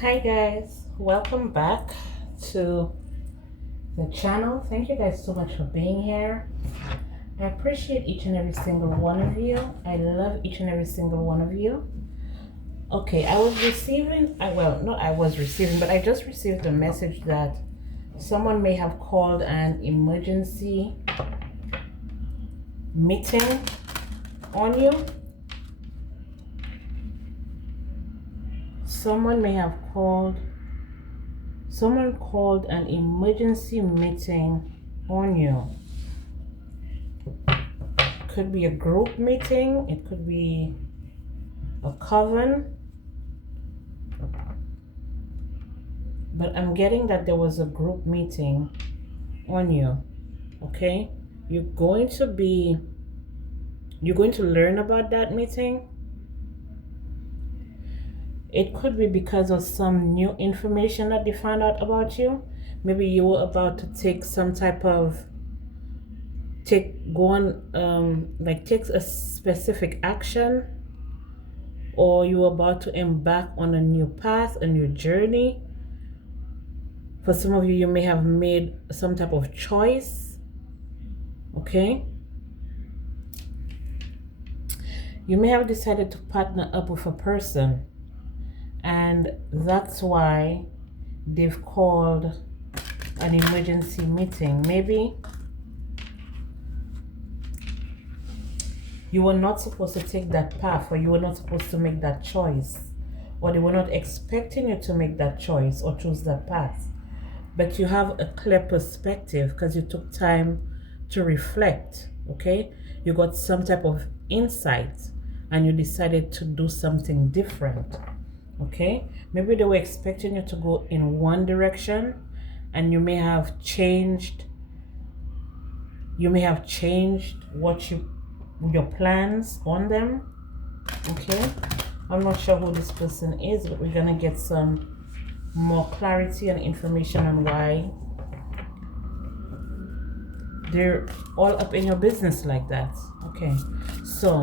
Hi guys, welcome back to the channel. Thank you guys so much for being here. I appreciate each and every single one of you. I love each and every single one of you. Okay, I was receiving, I was receiving, but I just received a message that someone may have called an emergency meeting on you. Someone called an emergency meeting on you. Could be a group meeting, it could be a coven, but I'm getting that there was a group meeting on you. Okay, you're going to learn about that meeting. It could be because of some new information that they found out about you. Maybe you were about to take some type of take a specific action, or you were about to embark on a new path, a new journey. For some of you, you may have made some type of choice. Okay, you may have decided to partner up with a person, and that's why they've called an emergency meeting. Maybe you were not supposed to take that path, or you were not supposed to make that choice, or they were not expecting you to make that choice or choose that path. But you have a clear perspective because you took time to reflect. Okay, you got some type of insight and you decided to do something different. Okay, maybe they were expecting you to go in one direction and you may have changed your plans on them. Okay, I'm not sure who this person is, but we're gonna get some more clarity and information on why they're all up in your business like that. Okay, so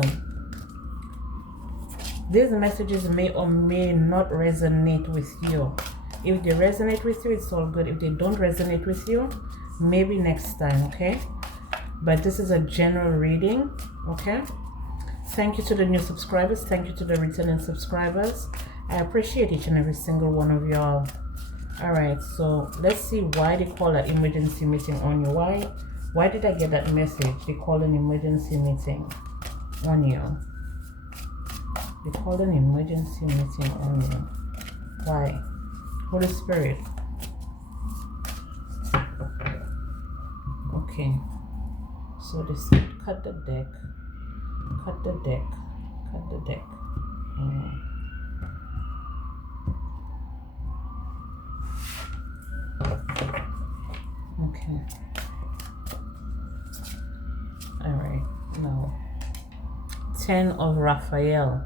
these messages may or may not resonate with you. If they resonate with you, it's all good. If they don't resonate with you, maybe next time. Okay, but this is a general reading. Okay, thank you to the new subscribers, thank you to the returning subscribers. I appreciate each and every single one of y'all. All right, so let's see why they call an emergency meeting on you. Why did I get that message? They called an emergency meeting on you. They called an emergency meeting on you. Why? Holy Spirit. Okay, so this cut the deck. Okay. All right. Now, 10 of Raphael,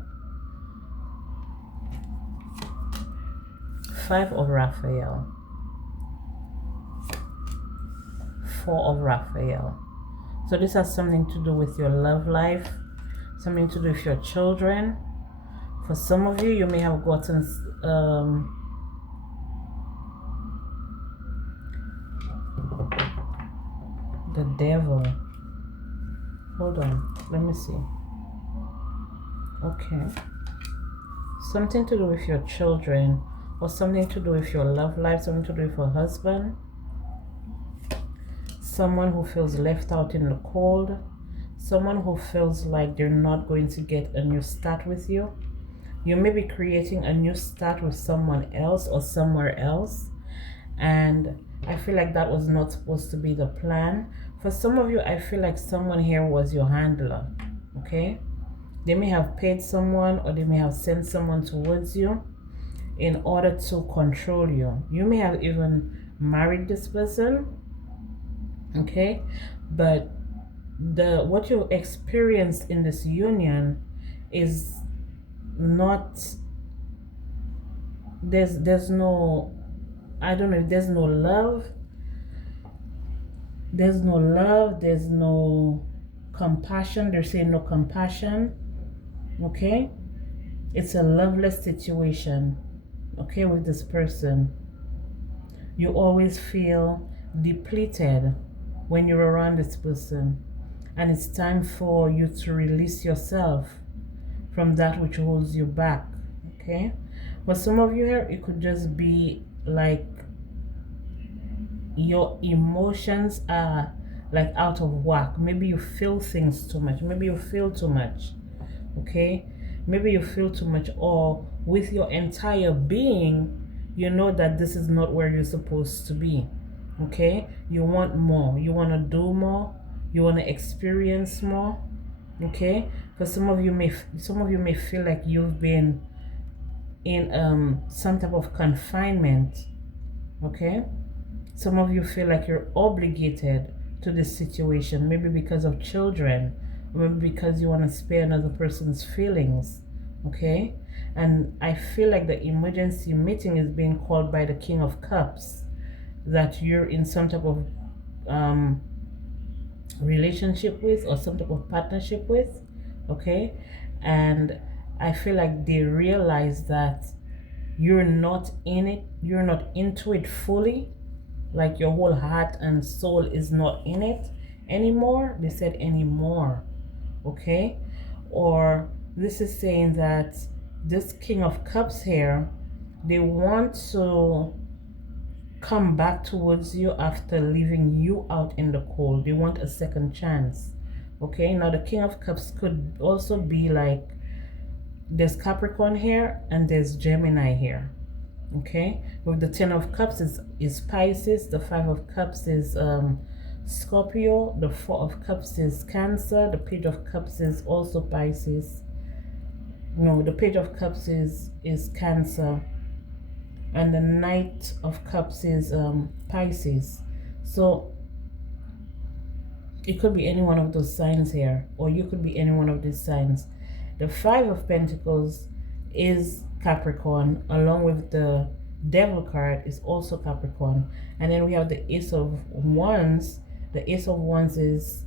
5 of Raphael, 4 of Raphael. So this has something to do with your love life, something to do with your children. For some of you, you may have gotten the devil. Hold on, let me see. Okay, something to do with your children, or something to do with your love life, something to do with your husband, someone who feels left out in the cold, someone who feels like they're not going to get a new start with you. You may be creating a new start with someone else or somewhere else, and I feel like that was not supposed to be the plan. For some of you, I feel like someone here was your handler. Okay, they may have paid someone, or they may have sent someone towards you in order to control you. You may have even married this person. Okay, but what you experienced in this union is not, there's no, I don't know if there's no love, there's no compassion. They're saying no compassion. Okay, it's a loveless situation. okay, with this person. You always feel depleted when you're around this person, and it's time for you to release yourself from that which holds you back. Okay, for some of you here, it could just be like your emotions are like out of whack. Maybe you feel things too much, maybe you feel too much. Okay, maybe you feel too much, or with your entire being you know that this is not where you're supposed to be. Okay, you want more, you want to do more, you want to experience more. Okay, for some of you may feel like you've been in some type of confinement. Okay, some of you feel like you're obligated to this situation, maybe because of children, maybe because you want to spare another person's feelings. Okay, and I feel like the emergency meeting is being called by the King of Cups, that you're in some type of um, relationship with or some type of partnership with. Okay, and I feel like they realize that you're not in it, you're not into it fully, like your whole heart and soul is not in it anymore. They said anymore. Okay, or this is saying that this King of Cups here, they want to come back towards you after leaving you out in the cold. They want a second chance. Okay, now the King of Cups could also be like, there's Capricorn here and there's Gemini here. Okay, with the Ten of Cups is Pisces, the Five of Cups is Scorpio, the Four of Cups is Cancer, the Page of Cups is also Pisces. No, the Page of Cups is Cancer, and the Knight of Cups is Pisces. So it could be any one of those signs here, or you could be any one of these signs. The Five of Pentacles is Capricorn, along with the Devil card is also Capricorn. And then we have the Ace of Wands. The Ace of Wands is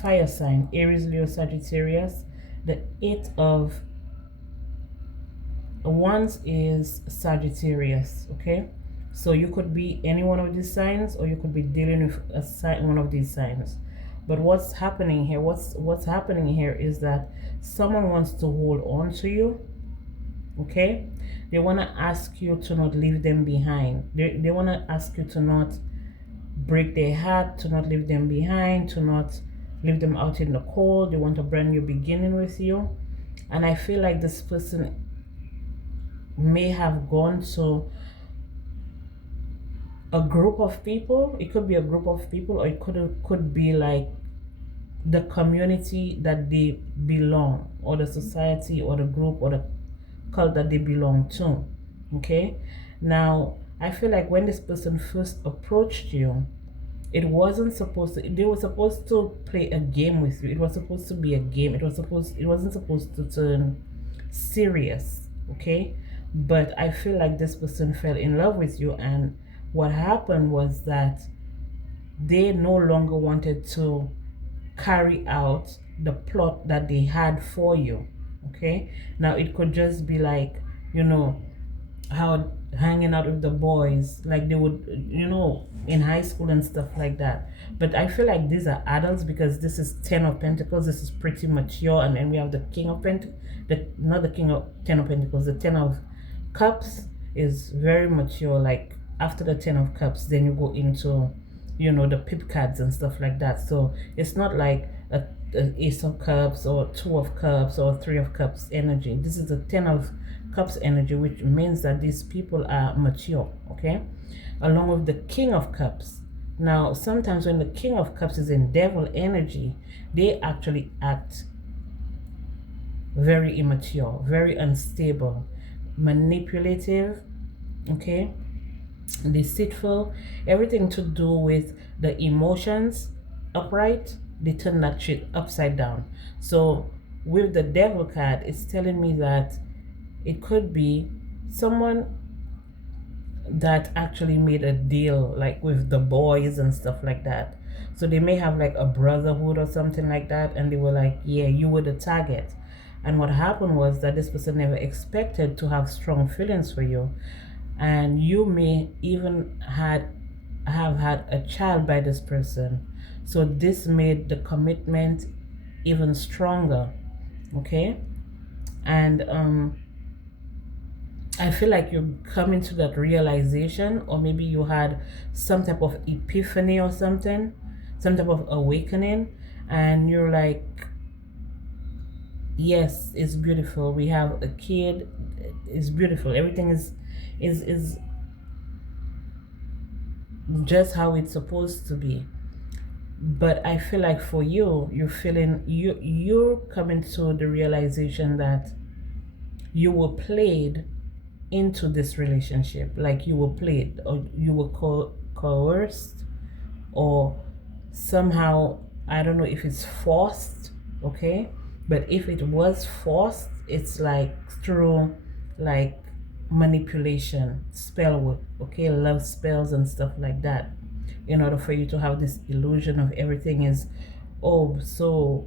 fire sign, Aries, Leo, Sagittarius. The Eight of Wands is Sagittarius. Okay, so you could be any one of these signs, or you could be dealing with one of these signs. But what's happening here, what's happening here is that someone wants to hold on to you. Okay, they want to ask you to not leave them behind. They want to ask you to not break their heart, to not leave them behind, to not leave them out in the cold. They want a brand new beginning with you. And I feel like this person may have gone to a group of people. It could be a group of people, or it could be like the community that they belong, or the society, or the group, or the cult that they belong to. Okay, now I feel like when this person first approached you, it wasn't supposed to, they were supposed to play a game with you. It was supposed to be a game. It wasn't supposed to turn serious. Okay, but I feel like this person fell in love with you, and what happened was that they no longer wanted to carry out the plot that they had for you. Okay, now it could just be like, you know, how hanging out with the boys, like they would, you know, in high school and stuff like that. But I feel like these are adults, because this is Ten of Pentacles. This is pretty mature. And then we have the King of Pentacles, not the King of Ten of Pentacles, the Ten of Cups is very mature. Like after the Ten of Cups, then you go into, you know, the pip cards and stuff like that. So it's not like a Ace of Cups or Two of Cups or Three of Cups energy. This is a Ten of Cups energy, which means that these people are mature. Okay, along with the King of Cups. Now sometimes when the King of Cups is in devil energy, they actually act very immature, very unstable, manipulative. Okay, deceitful, everything to do with the emotions upright, they turn that shit upside down. So with the Devil card, it's telling me that it could be someone that actually made a deal like with the boys and stuff like that. So they may have like a brotherhood or something like that, and they were like, yeah, you were the target. And what happened was that this person never expected to have strong feelings for you, and you may even have had a child by this person. So this made the commitment even stronger. Okay. And I feel like you're coming to that realization, or maybe you had some type of epiphany or something, some type of awakening, and you're like, yes, it's beautiful. We have a kid. It's beautiful. Everything is just how it's supposed to be. But I feel like for you, you're coming to the realization that you were played into this relationship, like you were played, or you were coerced, or somehow, I don't know if it's forced. Okay, but if it was forced, it's like through like manipulation, spell work, okay, love spells and stuff like that, in order for you to have this illusion of everything is, oh, so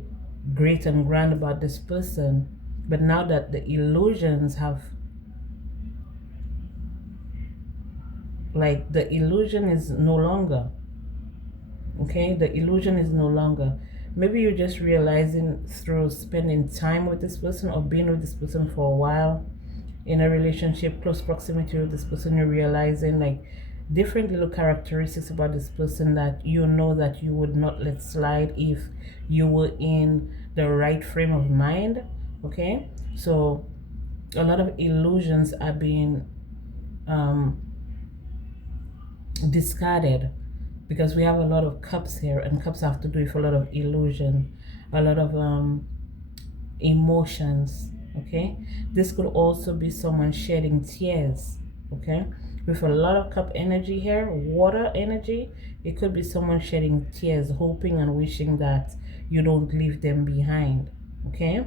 great and grand about this person. But now that the illusions have, like, the illusion is no longer, okay, the illusion is no longer. Maybe you're just realizing through spending time with this person or being with this person for a while in a relationship, close proximity with this person, you're realizing like different little characteristics about this person that you know that you would not let slide if you were in the right frame of mind. Okay, so a lot of illusions are being discarded, because we have a lot of cups here, and cups have to do with a lot of illusion, a lot of emotions. Okay, this could also be someone shedding tears. Okay, with a lot of cup energy here, water energy, it could be someone shedding tears, hoping and wishing that you don't leave them behind. Okay,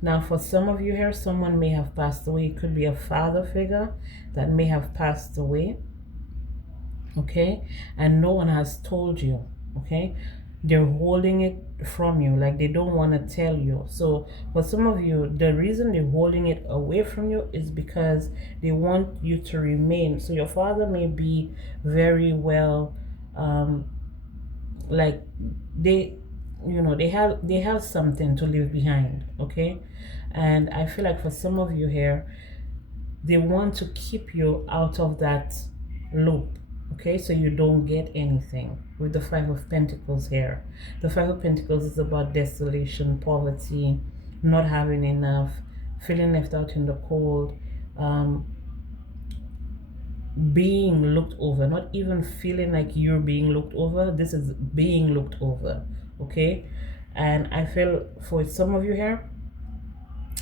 now for some of you here, someone may have passed away. It could be a father figure that may have passed away. Okay, and no one has told you. Okay, they're holding it from you, like they don't want to tell you. So for some of you, the reason they're holding it away from you is because they want you to remain. So your father may be very well, like they, they have something to leave behind. Okay, and I feel like for some of you here, they want to keep you out of that loop. Okay, so you don't get anything with the Five of Pentacles here. The Five of Pentacles is about desolation, poverty, not having enough, feeling left out in the cold, being looked over, not even feeling like you're being looked over. This is being looked over. Okay, and I feel for some of you here,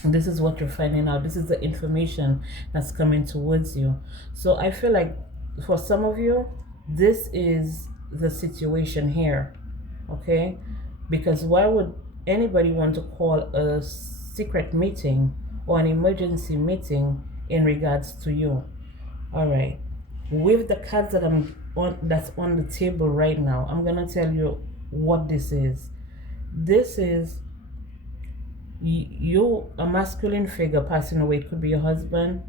this is what you're finding out. This is the information that's coming towards you. So I feel like for some of you, this is the situation here. Okay, because why would anybody want to call a secret meeting or an emergency meeting in regards to you? All right, with the cards that that's on the table right now, I'm gonna tell you what this is. This is you, a masculine figure passing away. It could be your husband,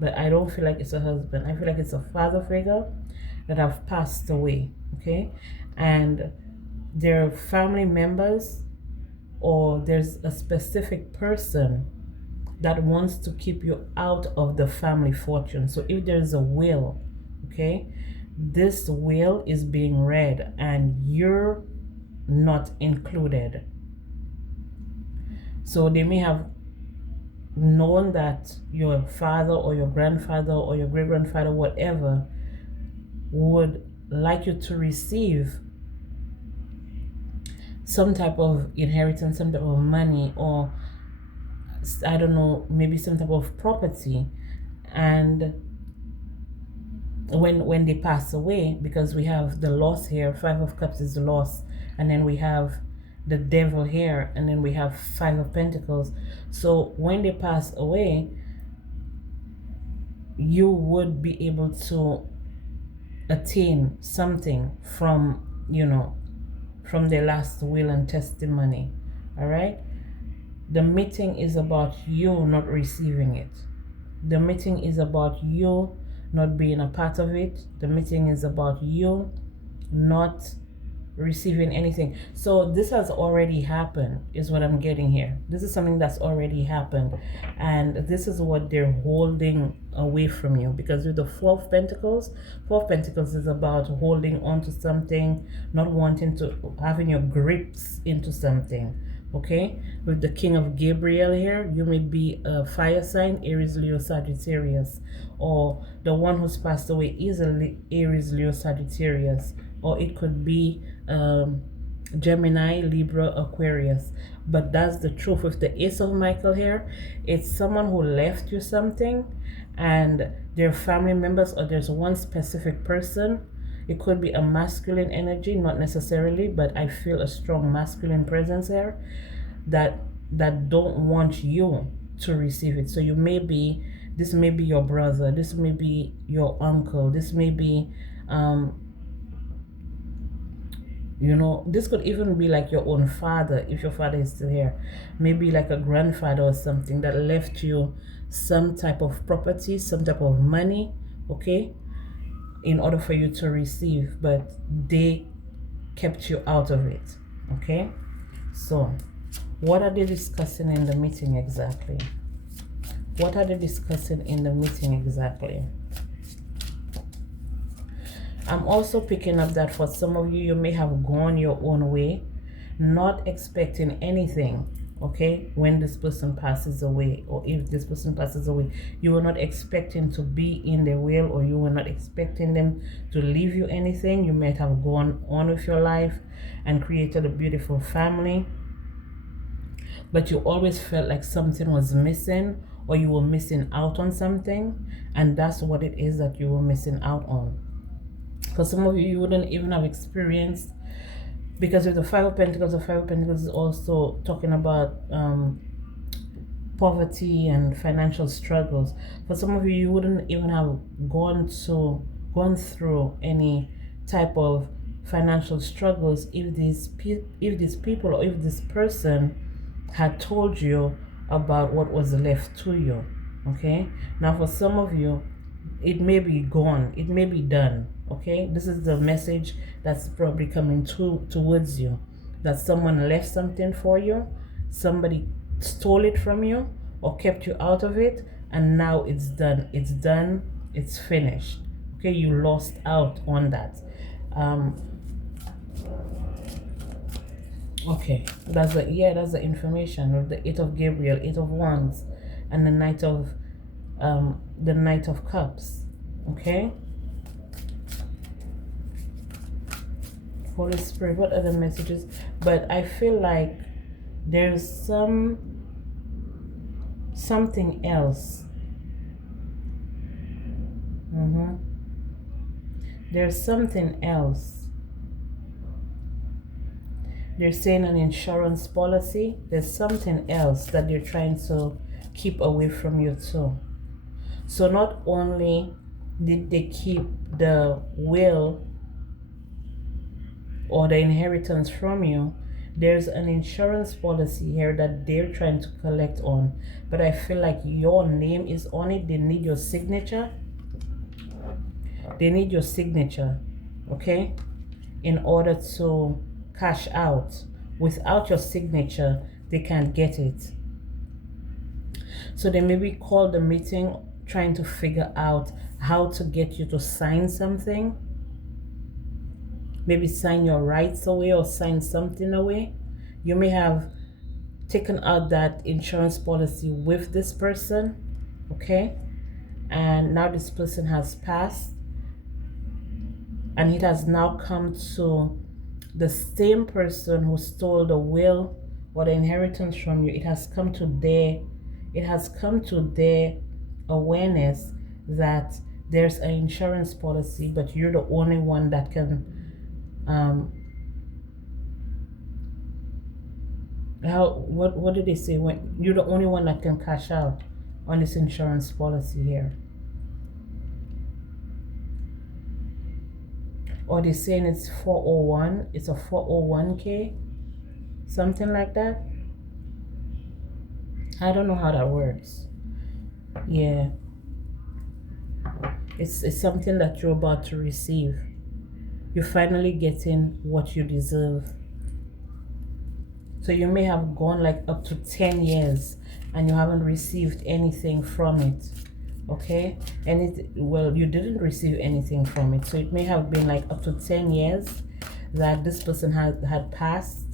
but I don't feel like it's a husband. I feel like it's a father figure that have passed away. Okay, and their family members, or there's a specific person that wants to keep you out of the family fortune. So if there's a will, okay, this will is being read and you're not included. So they may have known that your father or your grandfather or your great grandfather, whatever, would like you to receive some type of inheritance, some type of money, or I don't know, maybe some type of property. And when they pass away, because we have the loss here, Five of Cups is the loss, and then we have the Devil here, and then we have Five of Pentacles. So when they pass away, you would be able to attain something from, from their last will and testimony. All right, The meeting is about you not receiving it. The meeting is about you not being a part of it. The meeting is about you not receiving anything. So this has already happened, is what I'm getting here. This is something that's already happened, and this is what they're holding away from you. Because with the Four of Pentacles, is about holding on to something, not wanting to, having your grips into something. Okay, with the King of Gabriel here, you may be a fire sign, Aries, Leo, Sagittarius, or the one who's passed away is a Aries, Leo, Sagittarius, or it could be Gemini, Libra, Aquarius. But that's the truth. With the Ace of Michael here, it's someone who left you something, and their family members, or there's one specific person. It could be a masculine energy, not necessarily, but I feel a strong masculine presence here that don't want you to receive it. So you may be, this may be your brother, this may be your uncle, this may be you know, this could even be like your own father, if your father is still here. Maybe like a grandfather or something that left you some type of property, some type of money, okay, in order for you to receive, but they kept you out of it, okay? So what are they discussing in the meeting exactly? What are they discussing in the meeting exactly? I'm also picking up that for some of you, you may have gone your own way, not expecting anything, okay, when this person passes away, or if this person passes away. You were not expecting to be in their will, or you were not expecting them to leave you anything. You might have gone on with your life and created a beautiful family, but you always felt like something was missing, or you were missing out on something, and that's what it is that you were missing out on. For some of you, you wouldn't even have experienced, because with the Five of Pentacles, is also talking about poverty and financial struggles. For some of you, you wouldn't even have gone through any type of financial struggles if these people, or if this person had told you about what was left to you. Okay, now for some of you, it may be gone, it may be done. Okay, this is the message that's probably coming towards you, that someone left something for you, somebody stole it from you, or kept you out of it, and now it's done, it's finished. Okay, you lost out on that. Okay, that's the information of the Eight of Gabriel, Eight of Wands, and the Knight of Cups. Okay, Holy Spirit, what other messages? But I feel like there's something else. There's something else. They're saying an insurance policy. There's something else that they're trying to keep away from you too. So not only did they keep the will or the inheritance from you, there's an insurance policy here that they're trying to collect on. But I feel like your name is on it. They need your signature. They need your signature, okay, in order to cash out. Without your signature, they can't get it. So they maybe call the meeting trying to figure out how to get you to sign something. Maybe sign your rights away, or sign something away. You may have taken out that insurance policy with this person, okay, and now this person has passed, and it has now come to the same person who stole the will or the inheritance from you. It has come to their awareness that there's an insurance policy, but you're the only one that can what did they say? When you're the only one that can cash out on this insurance policy here. Or they're saying it's 401, it's a 401k, something like that. I don't know how that works. Yeah, it's something that you're about to receive. You're finally getting what you deserve. So you may have gone like up to 10 years and you haven't received anything from it. Okay, and well, you didn't receive anything from it, so it may have been like up to 10 years that this person had passed.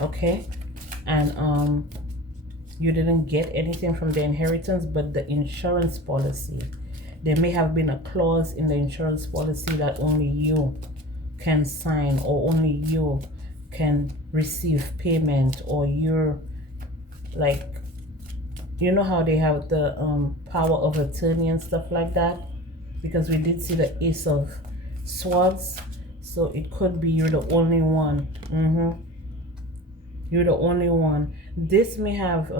Okay, and you didn't get anything from the inheritance, but the insurance policy, there may have been a clause in the insurance policy that only you can sign, or only you can receive payment, or you're like, you know how they have the power of attorney and stuff like that, because we did see the Ace of Swords, so it could be you're the only one. You're the only one. This may have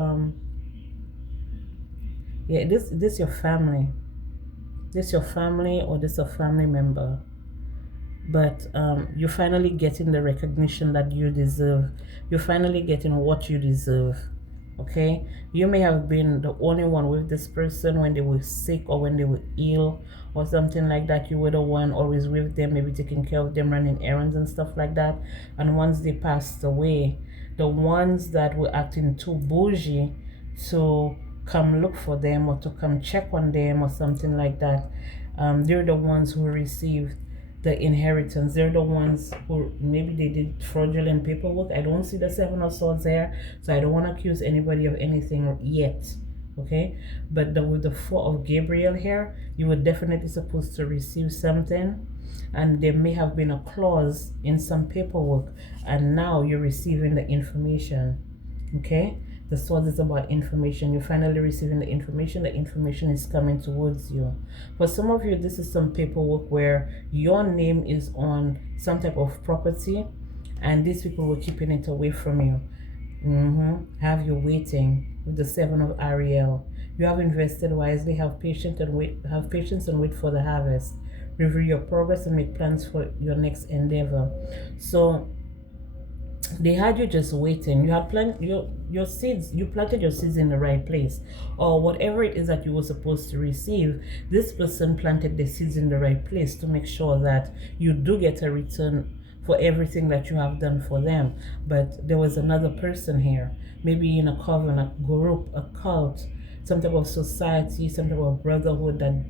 yeah, this your family, this your family, or this a family member, but you're finally getting the recognition that you deserve. You're finally getting what you deserve. Okay, you may have been the only one with this person when they were sick or when they were ill or something like that. You were the one always with them, maybe taking care of them, running errands and stuff like that. And once they passed away, the ones that were acting too bougie to come look for them or to come check on them or something like that, they're the ones who received the inheritance. They're the ones who maybe they did fraudulent paperwork. I don't see the Seven of Swords there, so I don't want to accuse anybody of anything yet. Okay, but with the Four of Gabriel here, you were definitely supposed to receive something, and there may have been a clause in some paperwork, and now you're receiving the information. Okay, the Sword is about information. You're finally receiving the information. The information is coming towards you. For some of you, this is some paperwork where your name is on some type of property, and these people were keeping it away from you. Have you waiting with the Seven of Ariel. You have invested wisely. Have patience and wait. Have patience and wait for the harvest. Review your progress and make plans for your next endeavor. So they had you just waiting. You had planted your seeds. You planted your seeds in the right place, or whatever it is that you were supposed to receive. This person planted the seeds in the right place to make sure that you do get a return for everything that you have done for them. But there was another person here, maybe in a coven, a group, a cult, some type of society, some type of brotherhood that,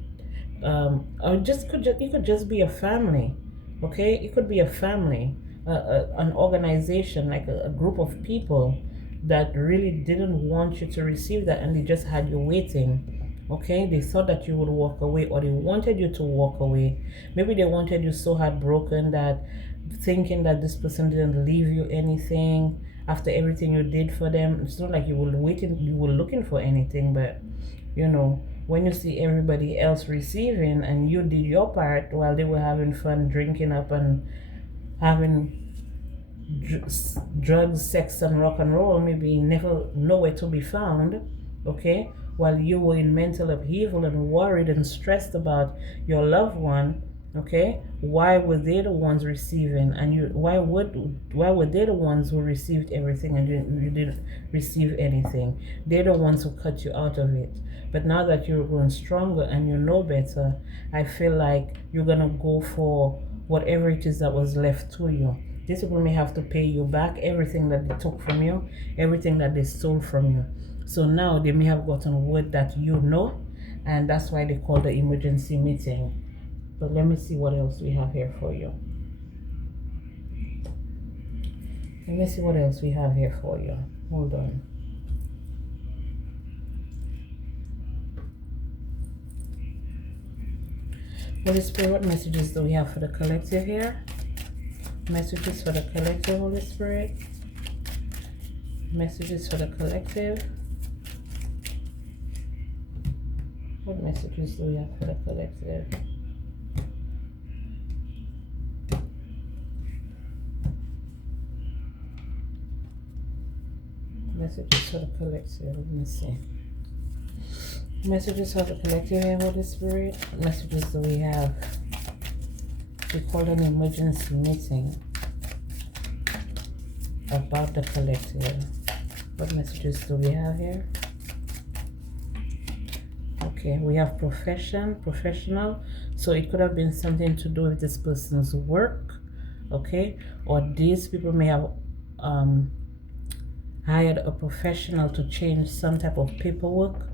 or it could just be a family. Okay, it could be a family. An organization, like a group of people that really didn't want you to receive that, and they just had you waiting. Okay, they thought that you would walk away, or they wanted you to walk away. Maybe they wanted you so heartbroken that, thinking that this person didn't leave you anything after everything you did for them. It's not like you were waiting, you were looking for anything, but you know, when you see everybody else receiving and you did your part while they were having fun drinking up and having drugs, sex, and rock and roll, maybe never nowhere to be found. Okay, while you were in mental upheaval and worried and stressed about your loved one. Okay, why were they the ones receiving, and you why were they the ones who received everything and you didn't receive anything? They're the ones who cut you out of it. But now that you're growing stronger and you know better, I feel like you're gonna go for whatever it is that was left to you. These people may have to pay you back everything that they took from you, everything that they stole from you. So now they may have gotten word that you know, and that's why they call the emergency meeting. But let me see what else we have here for you. Let me see what else we have here for you. Hold on. Holy Spirit, what messages do we have for the collective here? Messages for the collective, Holy Spirit. Messages for the collective. What messages do we have for the collective? Messages for the collective. Let me see. Messages for the collective here, Holy Spirit. What messages do we have? We call an emergency meeting about the collective. What messages do we have here? Okay, we have professional. So it could have been something to do with this person's work. Okay, or these people may have hired a professional to change some type of paperwork.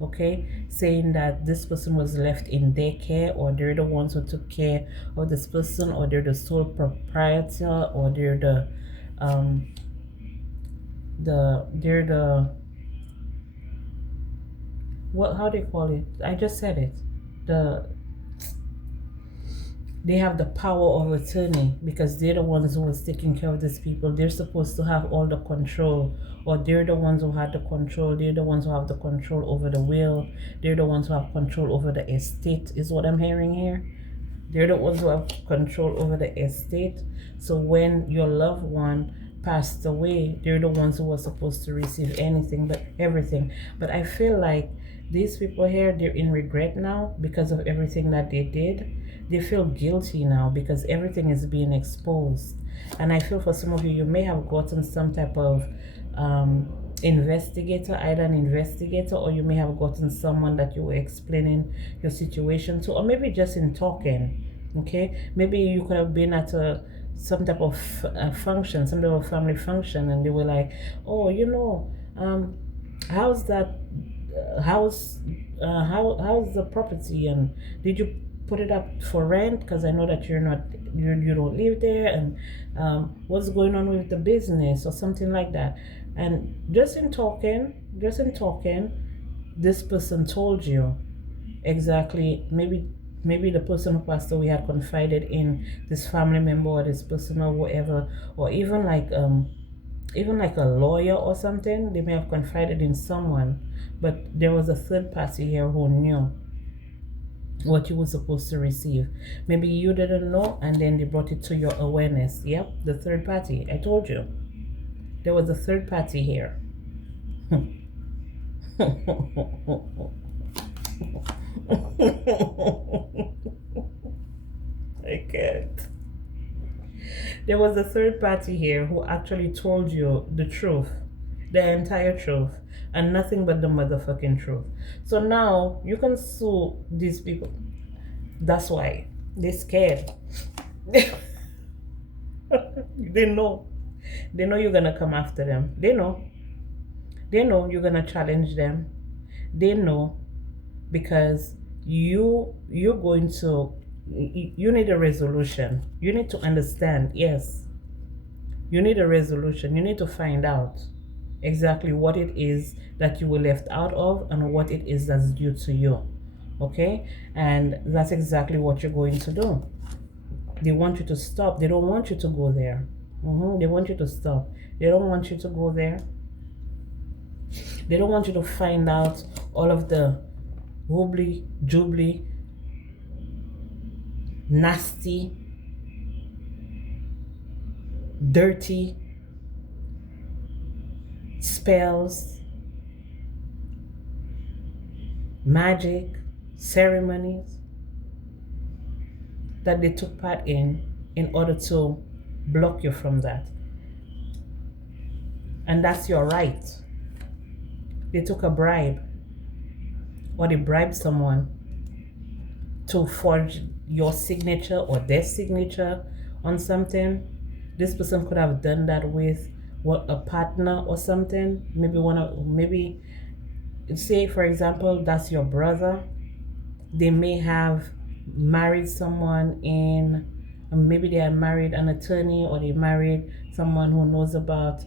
Okay, saying that this person was left in daycare, or they're the ones who took care of this person, or they're the sole proprietor, or they're the what, how do you call it? I just said it. The They have the power of attorney because they're the ones who was taking care of these people. They're supposed to have all the control, or they're the ones who had the control. They're the ones who have the control over the will. They're the ones who have control over the estate, is what I'm hearing here. They're the ones who have control over the estate. So when your loved one passed away, they're the ones who were supposed to receive everything. But I feel like these people here, they're in regret now because of everything that they did. They feel guilty now because everything is being exposed. And I feel for some of you, you may have gotten some type of investigator, either an investigator, or you may have gotten someone that you were explaining your situation to, or maybe just in talking. Okay, maybe you could have been at some type of function, some type of family function, and they were like, oh, how's that how's how's the property, and did you put it up for rent, because I know that you don't live there, and what's going on with the business, or something like that. And just in talking, this person told you exactly, maybe the person who passed away had confided in this family member, or this person, or whatever, or even like a lawyer or something. They may have confided in someone, but there was a third party here who knew what you were supposed to receive. Maybe you didn't know, and then they brought it to your awareness. Yep, the third party. I told you. There was a third party here. I can't. There was a third party here who actually told you the truth, the entire truth, and nothing but the motherfucking truth. So now you can sue these people. That's why they're scared. They know. They know you're gonna come after them. They know. They know you're gonna challenge them. They know, because you're going to, you need a resolution. You need to understand. Yes, you need a resolution. You need to find out exactly what it is that you were left out of, and what it is that's due to you. Okay, and that's exactly what you're going to do. They want you to stop. They don't want you to go there. They want you to stop. They don't want you to go there. They don't want you to find out all of the wobbly, jubbly, nasty, dirty spells, magic, ceremonies that they took part in order to block you from that. And that's your right. They took a bribe, or they bribed someone to forge your signature or their signature on something. This person could have done that with a partner or something. Maybe say, for example, that's your brother. They may have married someone maybe they are married an attorney, or they married someone who knows about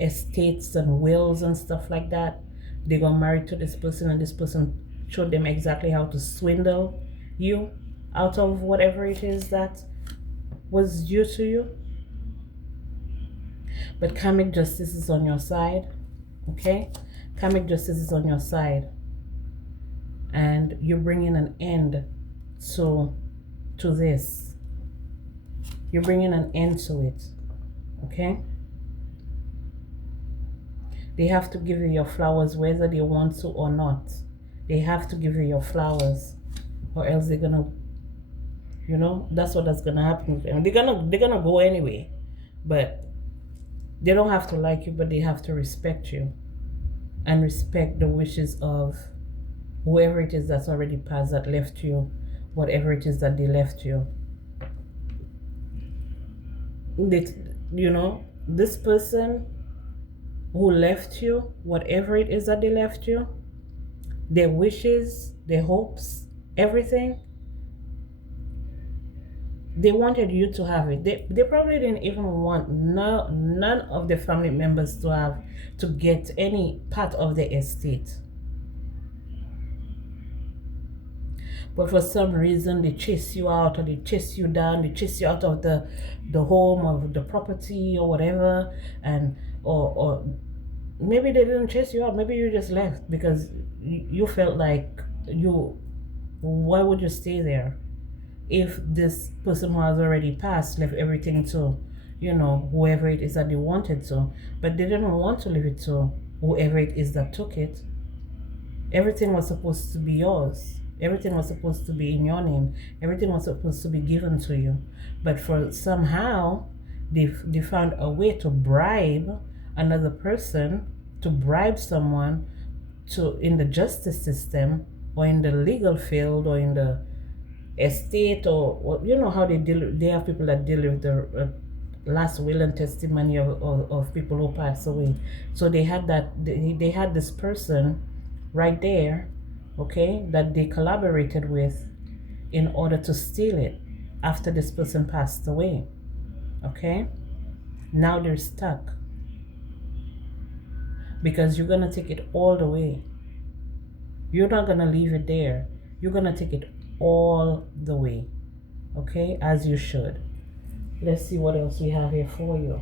estates and wills and stuff like that. They got married to this person, and this person showed them exactly how to swindle you out of whatever it is that was due to you. But karmic justice is on your side. Okay, karmic justice is on your side, and you're bringing an end to this. You're bringing an end to it. Okay, they have to give you your flowers whether they want to or not. They have to give you your flowers, or else they're gonna, that's that's gonna happen with them. They're gonna go anyway, but they don't have to like you, but they have to respect you and respect the wishes of whoever it is that's already passed, that left you, whatever it is that they left you. This person who left you, whatever it is that they left you, their wishes, their hopes, everything, they wanted you to have it. They probably didn't even want none of the family members to get any part of the estate. But for some reason, they chase you out, or they chase you down, they chase you out of the home, of the property, or whatever, and or maybe they didn't chase you out. Maybe you just left because you felt like why would you stay there if this person who has already passed left everything to, whoever it is that they wanted to, but they didn't want to leave it to whoever it is that took it. Everything was supposed to be yours. Everything was supposed to be in your name. Everything was supposed to be given to you. But for somehow, they found a way to bribe another person, to bribe someone in the justice system, or in the legal field, or in the estate, or how they have people that deal with the last will and testimony of people who pass away. So they had they had this person right there, okay, that they collaborated with in order to steal it after this person passed away. Okay, now they're stuck because you're gonna take it all the way. You're not gonna leave it there. You're gonna take it all the way, okay, as you should. Let's see what else we have here for you.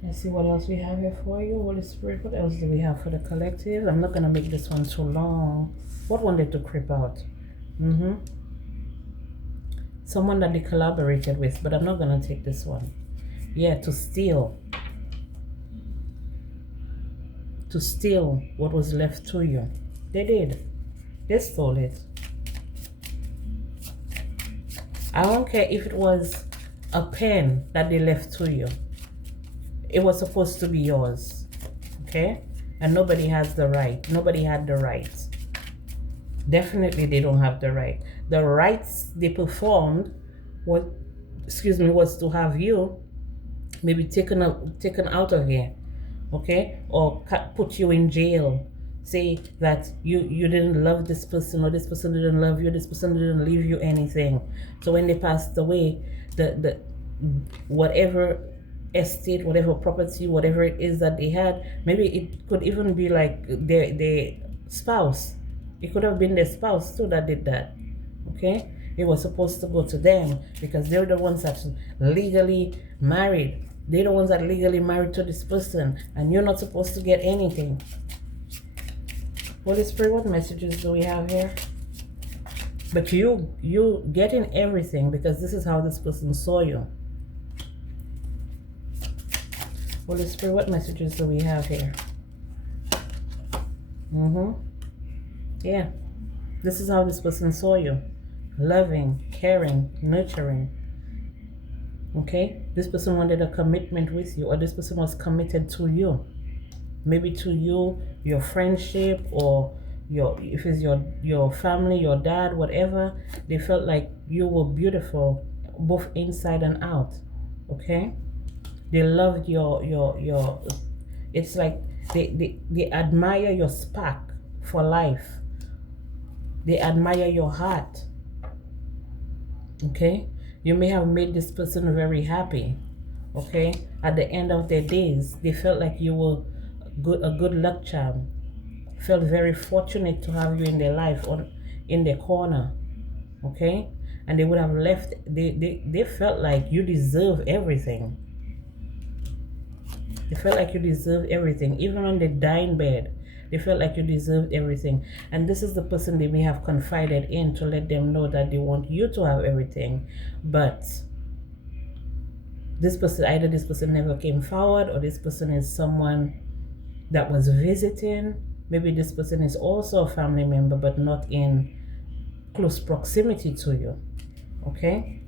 Let's see what else we have here for you. Holy Spirit, what else do we have for the collective? I'm not going to make this one too long. What one did to creep out? Someone that they collaborated with, but I'm not going to take this one. Yeah, to steal. To steal what was left to you. They did. They stole it. I don't care if it was a pen that they left to you. It was supposed to be yours, okay? And nobody has the right. Nobody had the right. Definitely they don't have the right. The rights they performed was to have you maybe taken out of here, okay? Or put you in jail. Say that you didn't love this person, or this person didn't love you, this person didn't leave you anything. So when they passed away, the whatever estate, whatever property, whatever it is that they had, maybe it could even be like their spouse. It could have been their spouse too that did that, okay? It was supposed to go to them because they're the ones that legally married. They're the ones that legally married to this person, and you're not supposed to get anything. Holy Spirit, what messages do we have here? But you getting everything because this is how this person saw you. Holy Spirit, what messages do we have here? Yeah. This is how this person saw you. Loving, caring, nurturing. Okay? This person wanted a commitment with you, or this person was committed to you. Maybe to you, your friendship, or if it's your family, your dad, whatever. They felt like you were beautiful, both inside and out. Okay? They loved your it's like they admire your spark for life. They admire your heart. Okay? You may have made this person very happy. Okay? At the end of their days, they felt like you were a good luck charm. Felt very fortunate to have you in their life, or in their corner. Okay? And they would have left, they felt like you deserve everything. They felt like you deserved everything. Even on the dying bed, they felt like you deserved everything. And this is the person they may have confided in to let them know that they want you to have everything. But either this person never came forward, or this person is someone that was visiting. Maybe this person is also a family member, but not in close proximity to you. Okay?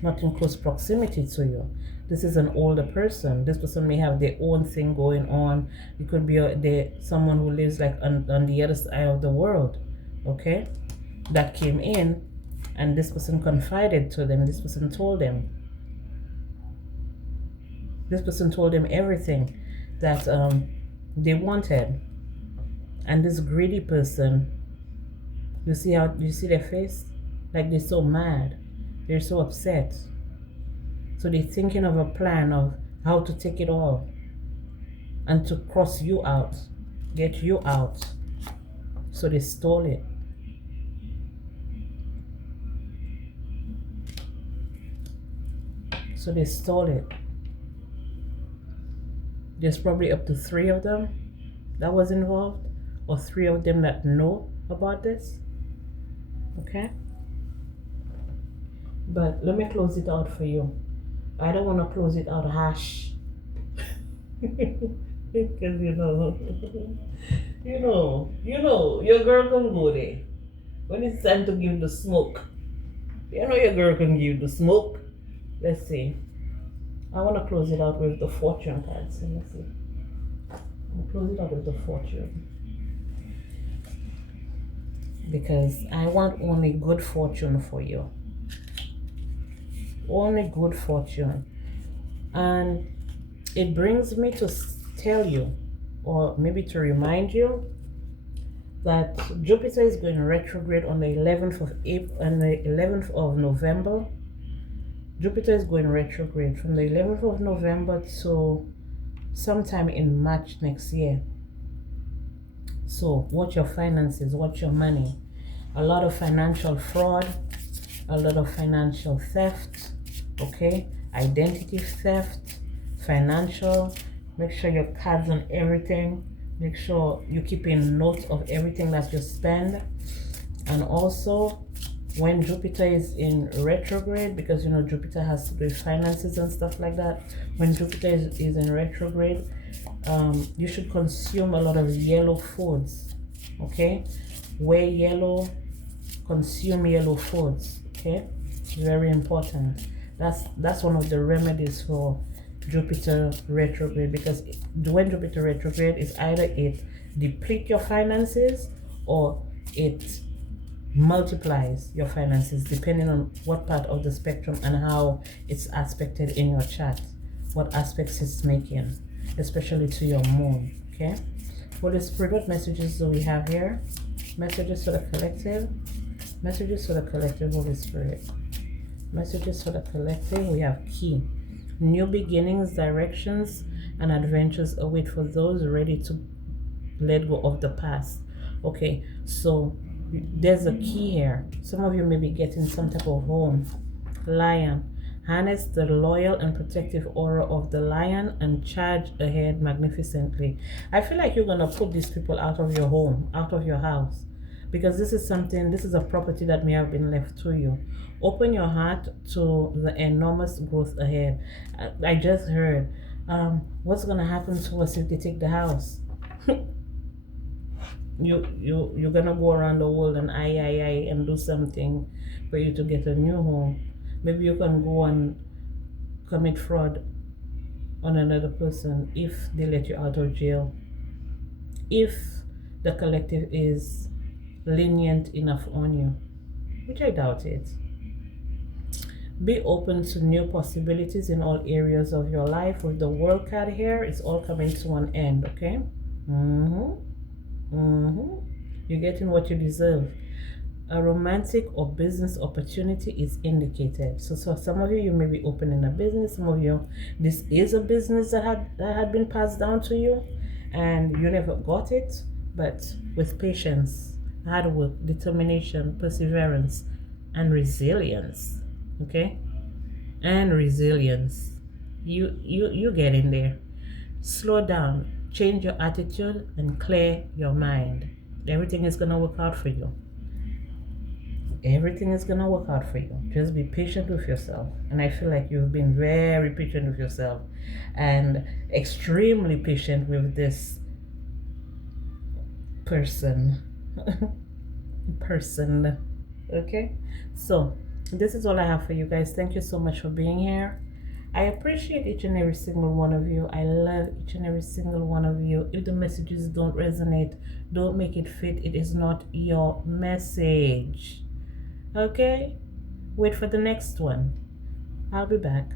Not in close proximity to you. This is an older person. This person may have their own thing going on. It could be someone who lives like on the other side of the world, okay, that came in, and this person confided to them. This person told them. This person told them everything that they wanted. And this greedy person, you see their face? Like they're so mad. They're so upset. So they're thinking of a plan of how to take it all and to cross you out, get you out. So they stole it. So they stole it. There's probably up to 3 of them that was involved, or 3 of them that know about this. Okay? But let me close it out for you. I don't want to close it out harsh. Because your girl can go there. When it's time to give the smoke, your girl can give the smoke. Let's see. I want to close it out with the fortune cards. Let's see. I'll close it out with the fortune. Because I want only good fortune for you. Only good fortune. And it brings me to tell you, or maybe to remind you, that Jupiter is going retrograde on the 11th of April and the 11th of November. Jupiter is going retrograde from the 11th of November to sometime in March next year. So watch your finances, watch your money. A lot of financial fraud, a lot of financial theft, okay? Identity theft, financial. Make sure your cards on everything. Make sure you keep in note of everything that you spend. And also, when Jupiter is in retrograde, because Jupiter has to do with finances and stuff like that. When Jupiter is in retrograde, you should consume a lot of yellow foods, okay? Wear yellow, consume yellow foods, okay? Very important. That's one of the remedies for Jupiter retrograde, because when Jupiter retrograde is either it depletes your finances or it multiplies your finances, depending on what part of the spectrum and how it's aspected in your chart, what aspects it's making, especially to your moon. Okay, Holy Spirit, what messages do we have here? Messages for the collective. Messages for the collective, Holy Spirit. Messages for the collective. We have key. New beginnings, directions, and adventures await for those ready to let go of the past. Okay, so there's a key here. Some of you may be getting some type of home. Lion. Harness the loyal and protective aura of the lion and charge ahead magnificently. I feel like you're going to put these people out of your home, out of your house. Because this is a property that may have been left to you. Open your heart to the enormous growth ahead. I just heard, what's going to happen to us if they take the house? You're gonna go around the world and and do something for you to get a new home. Maybe you can go and commit fraud on another person if they let you out of jail. If the collective is lenient enough on you, which I doubt it. Be open to new possibilities in all areas of your life. With the World card here, it's all coming to an end, okay? You're getting what you deserve. A romantic or business opportunity is indicated. So some of you may be opening a business. Some of you, this is a business that had been passed down to you and you never got it. But with patience, hard work, determination, perseverance, and resilience, okay? And resilience, you get in there. Slow down. Change your attitude and clear your mind. Everything is going to work out for you. Everything is going to work out for you. Just be patient with yourself. And I feel like you've been very patient with yourself and extremely patient with this person. Okay? So, this is all I have for you guys. Thank you so much for being here. I appreciate each and every single one of you. I love each and every single one of you. If the messages don't resonate, don't make it fit. It is not your message. Okay? Wait for the next one. I'll be back.